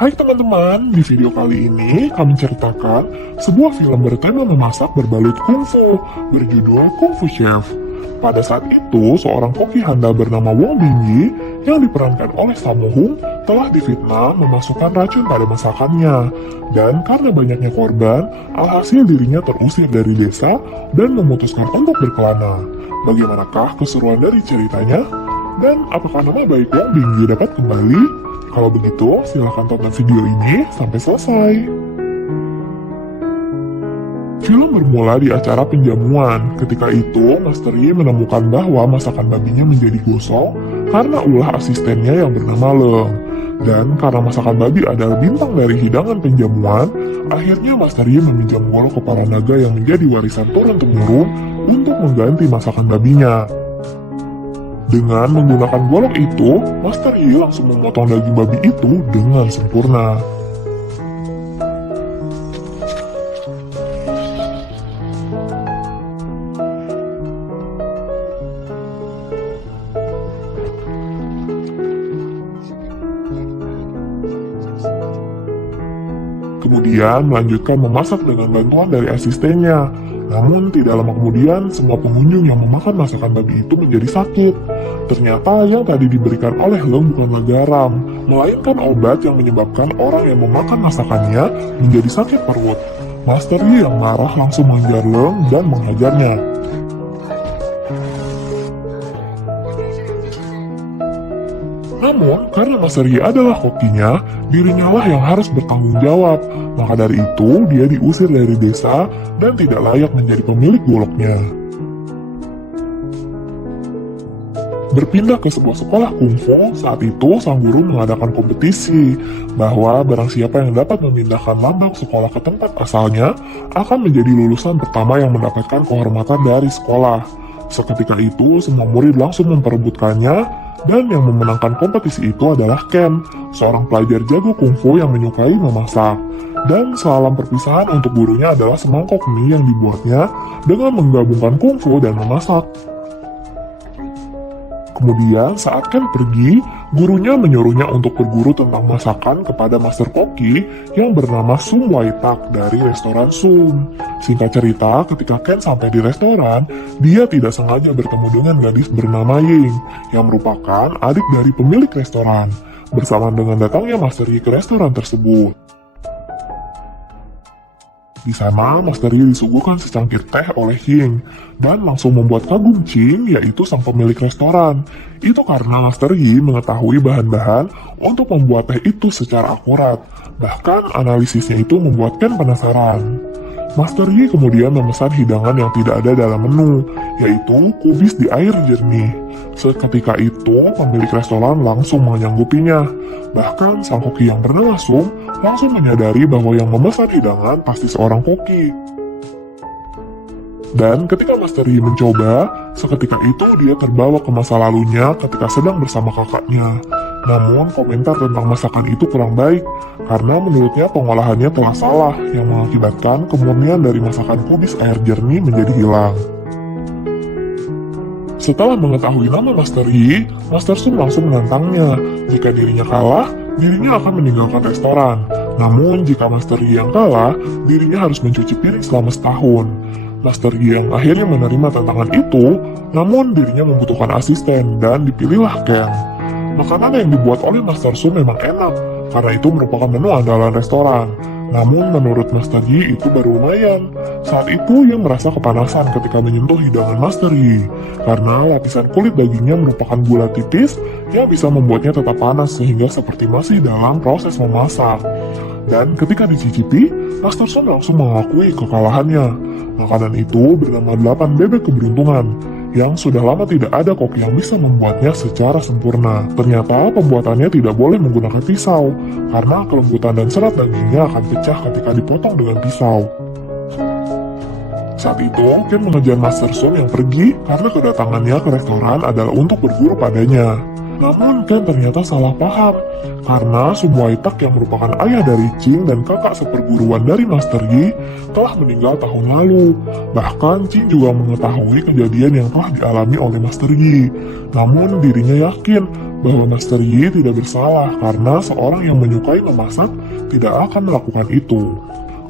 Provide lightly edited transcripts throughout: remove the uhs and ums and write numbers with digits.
Hai teman-teman, di video kali ini kami ceritakan sebuah film bertema memasak berbalut kungfu berjudul Kung Fu Chef. Pada saat itu, seorang koki handal bernama Wong Bingyi yang diperankan oleh Sammo Hung telah difitnah memasukkan racun pada masakannya. Dan karena banyaknya korban, alhasil dirinya terusir dari desa dan memutuskan untuk berkelana. Bagaimanakah keseruan dari ceritanya? Dan apakah nama baik Wong Bingyi dapat kembali? Kalau begitu, silahkan tonton video ini sampai selesai. Film bermula di acara penjamuan. Ketika itu, Master Yi menemukan bahwa masakan babinya menjadi gosong karena ulah asistennya yang bernama Leng. Dan karena masakan babi adalah bintang dari hidangan penjamuan, akhirnya Master Yi meminjam golok kepala naga yang menjadi warisan turun-temurun untuk mengganti masakan babinya. Dengan menggunakan golok itu, Master Yi langsung memotong daging babi itu dengan sempurna. Kemudian melanjutkan memasak dengan bantuan dari asistennya. Namun tidak lama kemudian semua pengunjung yang memakan masakan babi itu menjadi sakit. Ternyata yang tadi diberikan oleh Leng bukanlah garam, melainkan obat yang menyebabkan orang yang memakan masakannya menjadi sakit perut. Master Yi yang marah langsung mengejar Leng dan menghajarnya. Namun, karena Master Yi adalah kokinya, dirinya lah yang harus bertanggung jawab. Maka dari itu, dia diusir dari desa dan tidak layak menjadi pemilik goloknya. Berpindah ke sebuah sekolah kungfu, saat itu sang guru mengadakan kompetisi bahwa barang siapa yang dapat memindahkan lambang sekolah ke tempat asalnya akan menjadi lulusan pertama yang mendapatkan kehormatan dari sekolah. Seketika itu, semua murid langsung memperebutkannya dan yang memenangkan kompetisi itu adalah Ken, seorang pelajar jago kungfu yang menyukai memasak. Dan salam perpisahan untuk gurunya adalah semangkok mie yang dibuatnya dengan menggabungkan kungfu dan memasak. Kemudian saat Ken pergi, gurunya menyuruhnya untuk berguru tentang masakan kepada Master Koki yang bernama Sum Wai Tak dari restoran Sum. Singkat cerita, ketika Ken sampai di restoran, dia tidak sengaja bertemu dengan gadis bernama Ying yang merupakan adik dari pemilik restoran. Bersamaan dengan datangnya Master Yi ke restoran tersebut. Di sana, Master Yi disuguhkan secangkir teh oleh Ying dan langsung membuat kagum Ching, yaitu sang pemilik restoran. Itu karena Master Yi mengetahui bahan-bahan untuk membuat teh itu secara akurat. Bahkan analisisnya itu membuat Ken penasaran. Master Yi kemudian memesan hidangan yang tidak ada dalam menu, yaitu kubis di air jernih. Seketika itu, pemilik restoran langsung menyanggupinya. Bahkan sang koki yang bernama Sum langsung menyadari bahwa yang memesan hidangan pasti seorang koki. Dan ketika Master Yi mencoba, seketika itu dia terbawa ke masa lalunya ketika sedang bersama kakaknya. Namun komentar tentang masakan itu kurang baik, karena menurutnya pengolahannya telah salah yang mengakibatkan kemurnian dari masakan kubis air jernih menjadi hilang. Setelah mengetahui nama Master Yi, Master Sum langsung menantangnya. Jika dirinya kalah, dirinya akan meninggalkan restoran. Namun jika Master Yi yang kalah, dirinya harus mencuci piring selama setahun. Master Yi yang akhirnya menerima tantangan itu, namun dirinya membutuhkan asisten dan dipilihlah Ken. Makanan yang dibuat oleh Master Sum memang enak, karena itu merupakan menu andalan restoran. Namun menurut Master Yi itu baru lumayan. Saat itu ia merasa kepanasan ketika menyentuh hidangan Master Yi, karena lapisan kulit dagingnya merupakan gula tipis yang bisa membuatnya tetap panas sehingga seperti masih dalam proses memasak. Dan ketika dicicipi, Master Sum langsung mengakui kekalahannya. Makanan itu bernama 8 bebek keberuntungan, yang sudah lama tidak ada koki yang bisa membuatnya secara sempurna. Ternyata pembuatannya tidak boleh menggunakan pisau, karena kelembutan dan serat dagingnya akan pecah ketika dipotong dengan pisau. Saat itu, Ken mengejar Master Sum yang pergi karena kedatangannya ke restoran adalah untuk berguru padanya. Namun Ken ternyata salah paham, karena Sum Waitak yang merupakan ayah dari Ching dan kakak seperguruan dari Master Yi telah meninggal tahun lalu. Bahkan Ching juga mengetahui kejadian yang telah dialami oleh Master Yi. Namun dirinya yakin bahwa Master Yi tidak bersalah karena seorang yang menyukai memasak tidak akan melakukan itu.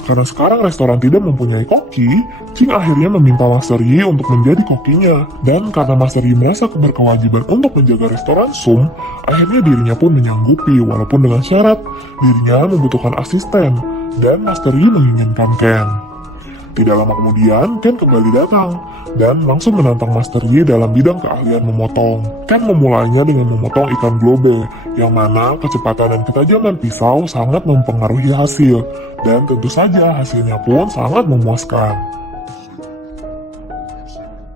Karena sekarang restoran tidak mempunyai koki, Ching akhirnya meminta Master Yi untuk menjadi kokinya. Dan karena Master Yi merasa berkewajiban untuk menjaga restoran Sum, akhirnya dirinya pun menyanggupi walaupun dengan syarat dirinya membutuhkan asisten dan Master Yi menginginkan Ken. Tidak lama kemudian, Ken kembali datang dan langsung menantang Master Yi dalam bidang keahlian memotong. Ken memulainya dengan memotong ikan globe, yang mana kecepatan dan ketajaman pisau sangat mempengaruhi hasil, dan tentu saja hasilnya pun sangat memuaskan.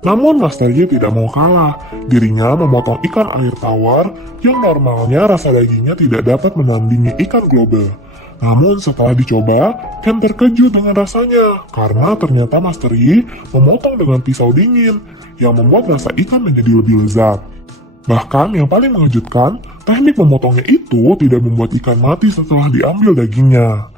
Namun Master Yi tidak mau kalah, dirinya memotong ikan air tawar yang normalnya rasa dagingnya tidak dapat menandingi ikan globe. Namun setelah dicoba, Ken terkejut dengan rasanya, karena ternyata Master Yi memotong dengan pisau dingin, yang membuat rasa ikan menjadi lebih lezat. Bahkan yang paling mengejutkan, teknik memotongnya itu tidak membuat ikan mati setelah diambil dagingnya.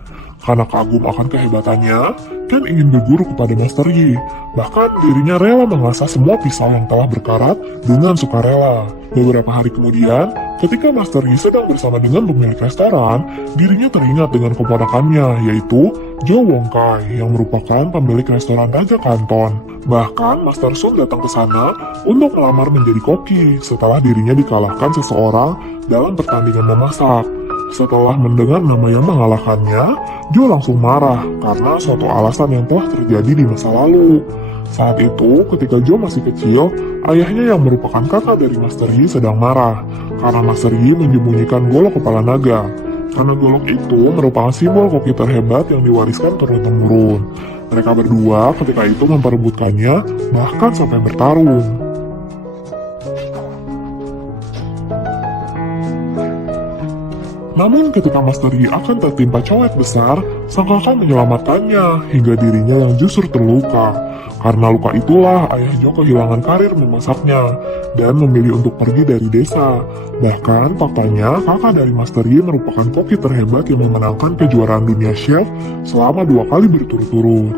Karena kagum akan kehebatannya, Ken ingin berguru kepada Master Yi. Bahkan dirinya rela mengasah semua pisau yang telah berkarat dengan sukarela. Beberapa hari kemudian, ketika Master Yi sedang bersama dengan pemilik restoran, dirinya teringat dengan keponakannya, yaitu Jo Wong Kai, yang merupakan pemilik restoran Raja Kanton. Bahkan Master Sum datang ke sana untuk melamar menjadi koki setelah dirinya dikalahkan seseorang dalam pertandingan memasak. Setelah mendengar nama yang mengalahkannya, Jo langsung marah karena suatu alasan yang telah terjadi di masa lalu. Saat itu, ketika Jo masih kecil, ayahnya yang merupakan kakak dari Master Yi sedang marah karena Master Yi menyembunyikan golok kepala naga. Karena golok itu merupakan simbol koki terhebat yang diwariskan turun-temurun. Mereka berdua ketika itu memperebutkannya, bahkan sampai bertarung. Namun ketika Master Yi akan tertimpa cowek besar, sang kakak menyelamatkannya hingga dirinya yang justru terluka. Karena luka itulah ayah Jo kehilangan karir memasaknya dan memilih untuk pergi dari desa. Bahkan faktanya kakak dari Master Yi merupakan koki terhebat yang memenangkan kejuaraan dunia chef selama 2 kali berturut-turut.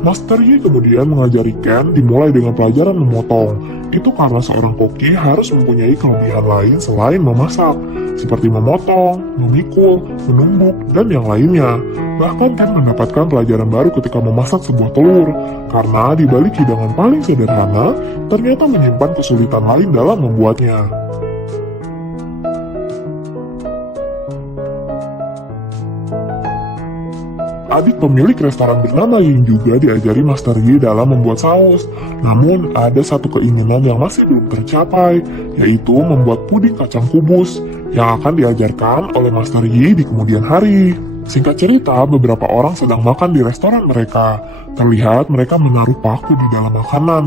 Master Yi kemudian mengajari Ken dimulai dengan pelajaran memotong. Itu karena seorang koki harus mempunyai kelebihan lain selain memasak, seperti memotong, memikul, menumbuk, dan yang lainnya. Bahkan Ken mendapatkan pelajaran baru ketika memasak sebuah telur, karena di balik hidangan paling sederhana, ternyata menyimpan kesulitan lain dalam membuatnya. Adik pemilik restoran bernama Ying juga diajari Master Yi dalam membuat saus. Namun ada satu keinginan yang masih belum tercapai, yaitu membuat puding kacang kubus yang akan diajarkan oleh Master Yi di kemudian hari. Singkat cerita, beberapa orang sedang makan di restoran mereka. Terlihat mereka menaruh paku di dalam makanan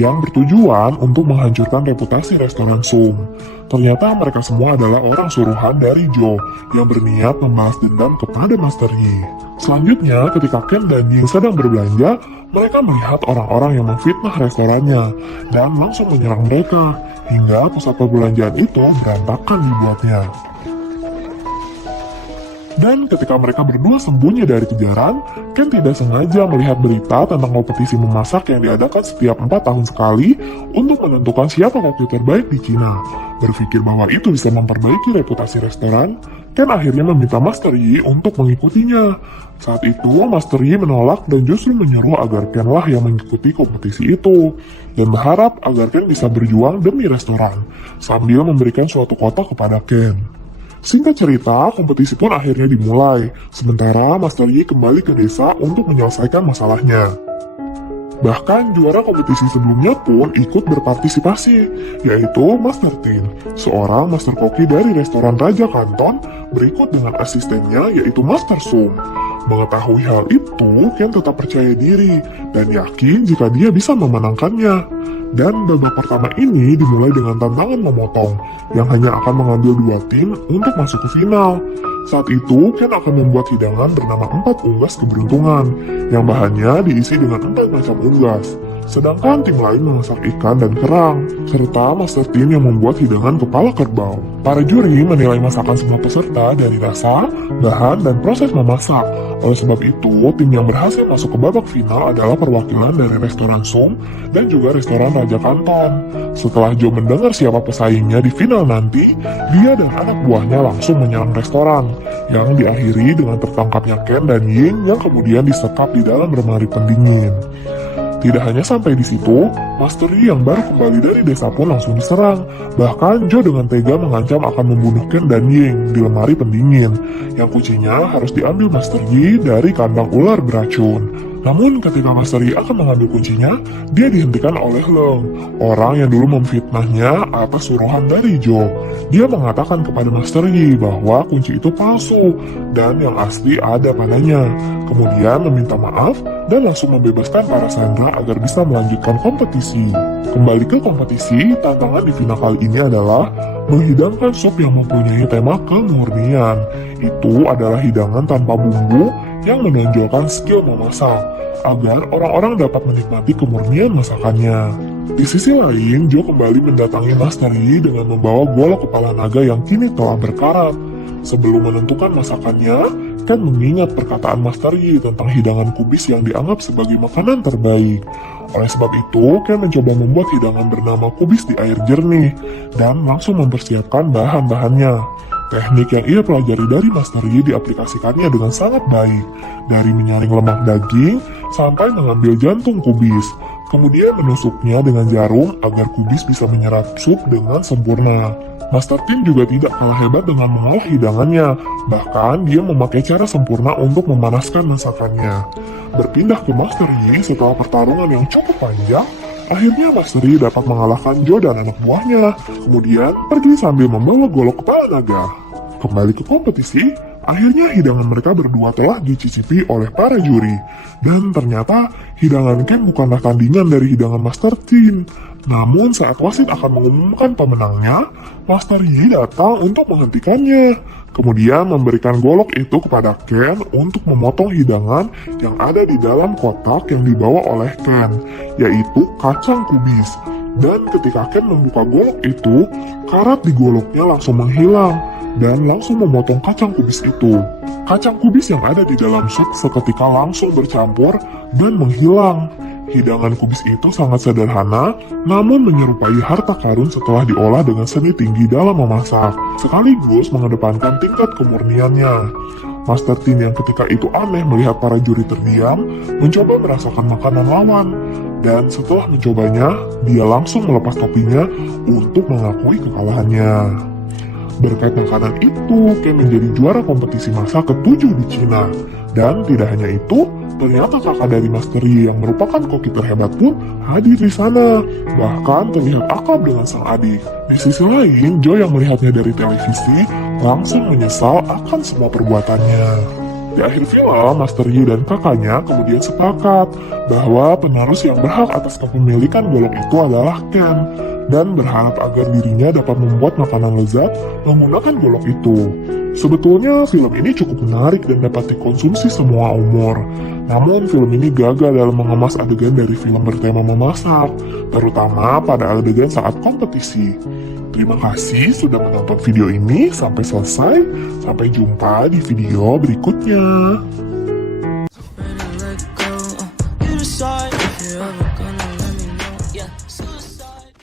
yang bertujuan untuk menghancurkan reputasi restoran Sum. Ternyata mereka semua adalah orang suruhan dari Jo yang berniat membalas dendam kepada Master Yi. Selanjutnya, ketika Ken dan Ying sedang berbelanja, mereka melihat orang-orang yang memfitnah restorannya dan langsung menyerang mereka hingga pusat perbelanjaan itu berantakan dibuatnya. Dan ketika mereka berdua sembunyi dari kejaran, Ken tidak sengaja melihat berita tentang kompetisi memasak yang diadakan setiap 4 tahun sekali untuk menentukan siapa koki terbaik di Cina. Berpikir bahwa itu bisa memperbaiki reputasi restoran, Ken akhirnya meminta Master Yi untuk mengikutinya. Saat itu, Master Yi menolak dan justru menyeru agar Ken lah yang mengikuti kompetisi itu, dan berharap agar Ken bisa berjuang demi restoran, sambil memberikan suatu kotak kepada Ken. Singkat cerita, kompetisi pun akhirnya dimulai, sementara Master Yi kembali ke desa untuk menyelesaikan masalahnya. Bahkan juara kompetisi sebelumnya pun ikut berpartisipasi, yaitu Master Tin, seorang master koki dari restoran Raja Kanton, berikut dengan asistennya yaitu Master Sum. Mengetahui hal itu, Ken tetap percaya diri dan yakin jika dia bisa memenangkannya. Dan babak pertama ini dimulai dengan tantangan memotong, yang hanya akan mengambil 2 tim untuk masuk ke final. Saat itu, Ken akan membuat hidangan bernama 4 unggas keberuntungan, yang bahannya diisi dengan 4 macam unggas. sedangkan tim lain memasak ikan dan kerang, serta Master Tin yang membuat hidangan kepala kerbau. Para juri menilai masakan semua peserta dari rasa, bahan, dan proses memasak. Oleh sebab itu, tim yang berhasil masuk ke babak final adalah perwakilan dari restoran Sum dan juga restoran Raja Kanton. Setelah Joe mendengar siapa pesaingnya di final nanti, dia dan anak buahnya langsung menyerang restoran, yang diakhiri dengan tertangkapnya Ken dan Ying yang kemudian disekap di dalam lemari pendingin. Tidak hanya sampai di situ, Master Yi yang baru kembali dari desa pun langsung diserang. Bahkan Joe dengan tega mengancam akan membunuh Ken dan Ying di lemari pendingin, yang kuncinya harus diambil Master Yi dari kandang ular beracun. Namun ketika Master Yi akan mengambil kuncinya, dia dihentikan oleh Leng, orang yang dulu memfitnahnya atas suruhan dari Joe. Dia mengatakan kepada Master Yi bahwa kunci itu palsu dan yang asli ada padanya. Kemudian meminta maaf dan langsung membebaskan para sandera agar bisa melanjutkan kompetisi. Kembali ke kompetisi, tantangan di final kali ini adalah menghidangkan sup yang mempunyai tema kemurnian. Itu adalah hidangan tanpa bumbu yang menonjolkan skill memasak, agar orang-orang dapat menikmati kemurnian masakannya. Di sisi lain, Joe kembali mendatangi Master Yi dengan membawa golok kepala naga yang kini telah berkarat. Sebelum menentukan masakannya, Ken mengingat perkataan Master Yi tentang hidangan kubis yang dianggap sebagai makanan terbaik. Oleh sebab itu, Ken mencoba membuat hidangan bernama kubis di air jernih dan langsung mempersiapkan bahan-bahannya. Teknik yang ia pelajari dari Master Yi diaplikasikannya dengan sangat baik, dari menyaring lemak daging sampai mengambil jantung kubis, kemudian menusuknya dengan jarum agar kubis bisa menyerap sup dengan sempurna. Master Tin juga tidak kalah hebat dengan mengolah hidangannya, bahkan dia memakai cara sempurna untuk memanaskan masakannya. Berpindah ke Master Yi setelah pertarungan yang cukup panjang, akhirnya Master Yi dapat mengalahkan Joe dan anak buahnya, kemudian pergi sambil membawa golok kepala naga. Kembali ke kompetisi, akhirnya hidangan mereka berdua telah dicicipi oleh para juri, dan ternyata hidangan Ken bukanlah tandingan dari hidangan Master Tin. Namun saat wasit akan mengumumkan pemenangnya, Master Yi datang untuk menghentikannya. Kemudian memberikan golok itu kepada Ken untuk memotong hidangan yang ada di dalam kotak yang dibawa oleh Ken, yaitu kacang kubis. Dan ketika Ken membuka golok itu, karat di goloknya langsung menghilang dan langsung memotong kacang kubis itu. Kacang kubis yang ada di dalam sup seketika langsung bercampur dan menghilang. Hidangan kubis itu sangat sederhana, namun menyerupai harta karun setelah diolah dengan seni tinggi dalam memasak, sekaligus mengedepankan tingkat kemurniannya. Master Tin yang ketika itu aneh melihat para juri terdiam, mencoba merasakan makanan lawan, dan setelah mencobanya, dia langsung melepas topinya untuk mengakui kekalahannya. Berkat makanan itu, Ken menjadi juara kompetisi masak ke-7 di Cina. Dan tidak hanya itu, ternyata kakak dari Master Yi yang merupakan koki terhebat pun hadir di sana. Bahkan terlihat akrab dengan sang adik. Di sisi lain, Joe yang melihatnya dari televisi langsung menyesal akan semua perbuatannya. Di akhir film, Master Yi dan kakaknya kemudian sepakat bahwa penerus yang berhak atas kepemilikan golok itu adalah Ken, dan berharap agar dirinya dapat membuat makanan lezat menggunakan golok itu. Sebetulnya film ini cukup menarik dan dapat dikonsumsi semua umur. Namun film ini gagal dalam mengemas adegan dari film bertema memasak, terutama pada adegan saat kompetisi. Terima kasih sudah menonton video ini sampai selesai. Sampai jumpa di video berikutnya.